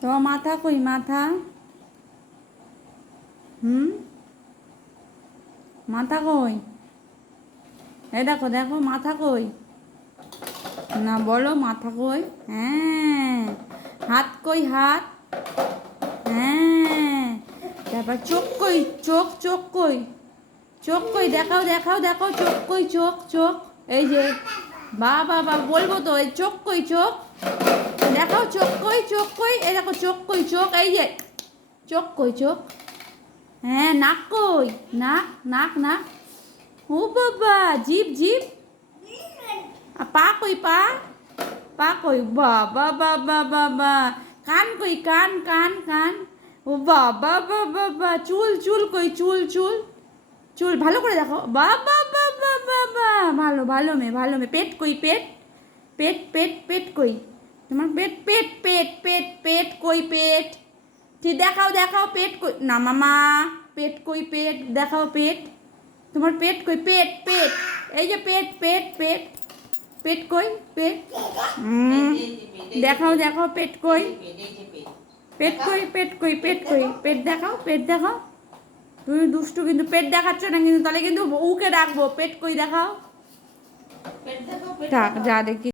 তোমার মাথা কই মাথা? হুম, মাথা কই? এই দেখো দেখো মাথা কই? না বলো মাথা কই? হ্যাঁ। হাত কই হাত? হ্যাঁ। তারপর চোখ কই? চোখ চোখ কই? চোখ কই? দেখাও দেখাও দেখাও চোখ কই? চোখ চোখ এই যে বা বলবো তো, এই চোখ কই? চোখ দেখাও, চোখ কই? চোখ কই? এই দেখো চোখ কই? চোখ এই যে চোখ কই? চোখ। হ্যাঁ। নাক কই? নাক নাক নাক। ও বাবা, জিভ জিভ। আর পা কই? পা পা কই? বাবা বাবা বাবা। কান কই? কান কান কান। ও বাবা বাবা বা। চুল চুল কই? চুল চুল চুল ভালো করে দেখো। বাবা বাবা বাবা। ভালো ভালো মেয়ে ভালো মেয়ে। পেট কই? পেট পেট পেট পেট কই? তোমার পেট পেট পেট পেট পেট কই? পেট ঠিক দেখাও দেখাও পেট কই? না মামা, পেট কই? পেট দেখাও পেট। তোমার পেট কই? পেট পেট এই যে পেট পেট পেট পেট কই? পেট দেখাও দেখাও পেট কই? পেট কই? পেট কই? পেট কই? পেট দেখাও, পেট দেখাও। তুমি দুষ্টু কিন্তু, পেট দেখাচ্ছ না কিন্তু, তাহলে কিন্তু উকে রাখবো। পেট কই দেখাও। থাক যা দেখি।